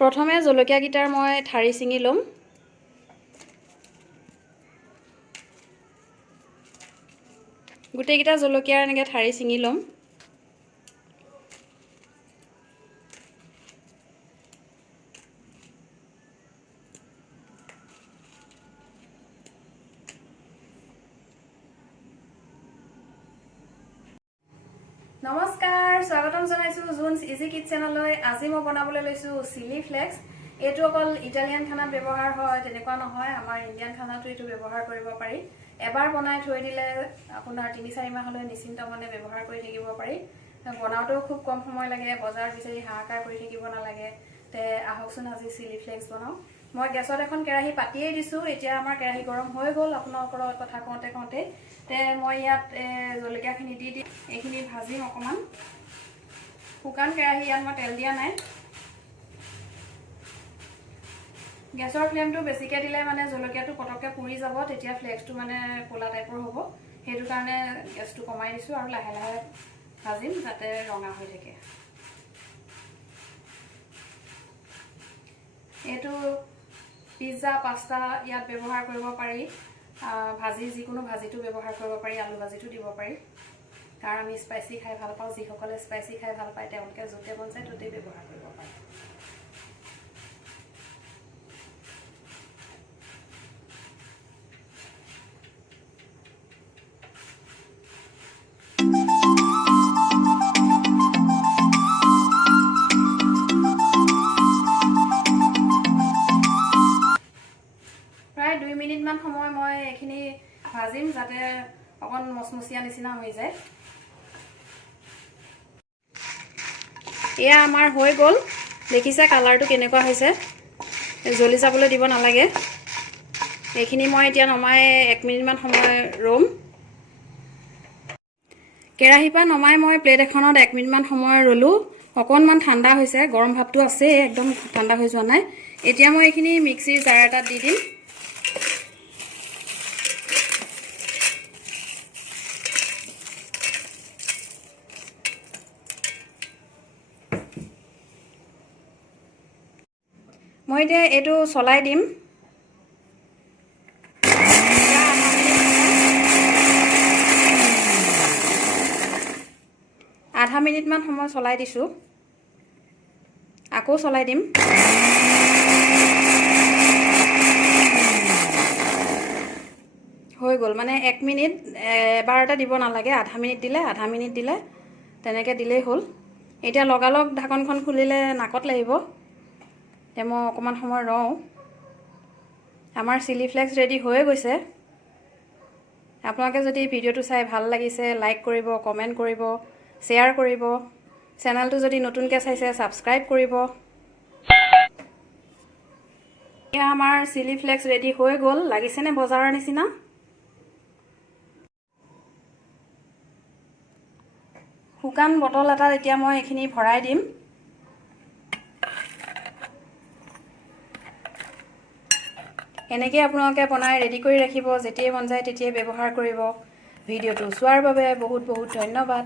প্ৰথমে জলকীয়া গিটাৰ মই ঠাৰি ছিঙি লম। গোটেইকেইটা জলকীয়া এনেকৈ ঠাৰি ছিঙি লম। নমস্কাৰ, স্বাগতম জনাইছো জুনছ ইজি কিট চেনেললৈ। আজি মই বনাবলৈ লৈছো চিলি ফ্লেক্স। এইটো অকল ইটালিয়ান খানাত ব্যৱহাৰ হয় তেনেকুৱা নহয়, আমাৰ ইণ্ডিয়ান খানাতো এইটো ব্যৱহাৰ কৰিব পাৰি। এবাৰ বনাই থৈ দিলে আপোনাৰ ৩-৪ মাহলৈ নিশ্চিন্ত মনে ব্যৱহাৰ কৰি থাকিব পাৰি। বনাওতেও খুব কম সময় লাগে, বজাৰ বিচাৰি হাহাকাৰ কৰি থাকিব নালাগে। তে আহকচোন আজি চিলি ফ্লেক্স বনাও। মই গেছত এখন কেৰাহী পাতিয়েই দিছো। এতিয়া আমাৰ কেৰাহী গৰম হৈ গ'ল আপোনালোকৰ লগত কথা কওঁতে কওঁতে। তে মই ইয়াত জলকীয়াখিনি দি দিম। এইখিনি ভাজিম অকণমান। শুকান কেৰাহী, ইয়াত মই তেল দিয়া নাই। গেছৰ ফ্লেমটো বেছিকৈ দিলে মানে জলকীয়াটো পটককৈ পুৰি যাব, তেতিয়া ফ্লেক্সটো মানে ক'লা টাইপৰ হ'ব। সেইটো কাৰণে গেছটো কমাই দিছোঁ আৰু লাহে লাহে ভাজিম যাতে ৰঙা হৈ থাকে। এইটো পিজ্জা, পাস্তা ইয়াত ব্যৱহাৰ কৰিব পাৰি। ভাজি যিকোনো ভাজিটো ব্যৱহাৰ কৰিব পাৰি, আলু ভাজিটো দিব পাৰি। কাৰণ আমি স্পাইচি খাই ভাল পাওঁ। যিসকলে স্পাইচি খাই ভাল পায় তেওঁলোকে য'তে মন যায় ত'তেই ব্যৱহাৰ কৰিব পাৰে। প্ৰায় 2 মিনিটমান সময় মই এইখিনি ভাজিম যাতে অকণ মচমচীয়া নিচিনা হৈ যায়। এয়া আমাৰ হৈ গ'ল। দেখিছে কালাৰটো কেনেকুৱা হৈছে। জ্বলি যাবলৈ দিব নালাগে। এইখিনি মই এতিয়া নমাই 1 মিনিটমান সময় ৰ'ম। কেৰাহীৰ পৰা নমাই মই প্লেট এখনত 1 মিনিটমান সময় ৰ'লোঁ। অকণমান ঠাণ্ডা হৈছে, গৰম ভাৱটো আছে, একদম ঠাণ্ডা হৈ যোৱা নাই। এতিয়া মই এইখিনি মিক্সিৰ জাৰ এটাত দি দিম। মই এতিয়া এইটো চলাই দিম। আধা মিনিটমান সময় চলাই দিছোঁ। আকৌ চলাই দিম। হৈ গ'ল মানে 1 মিনিট। এবাৰতে দিব নালাগে, আধা মিনিট দিলে তেনেকৈ দিলেই হ'ল। এতিয়া লগালগ ঢাকনখন খুলিলে নাকত লাগিব। এতিয়া মই অকণমান সময় ৰওঁ। আমাৰ চিলি ফ্লেক্স ৰেডি হৈ গৈছে। আপোনালোকে যদি ভিডিঅ'টো চাই ভাল লাগিছে লাইক কৰিব, কমেণ্ট কৰিব, শ্বেয়াৰ কৰিব। চেনেলটো যদি নতুনকৈ চাইছে ছাবস্ক্ৰাইব কৰিব। এয়া আমাৰ চিলি ফ্লেক্স ৰেডি হৈ গ'ল। লাগিছেনে বজাৰৰ নিচিনা? শুকান বটল এটাত এতিয়া মই এইখিনি ভৰাই দিম। এনেকৈ আপোনালোকে বনাই ৰেডি কৰি ৰাখিব। যেতিয়াই মন যায় তেতিয়াই ব্যৱহাৰ কৰিব। ভিডিঅ'টো চোৱাৰ বাবে বহুত বহুত ধন্যবাদ।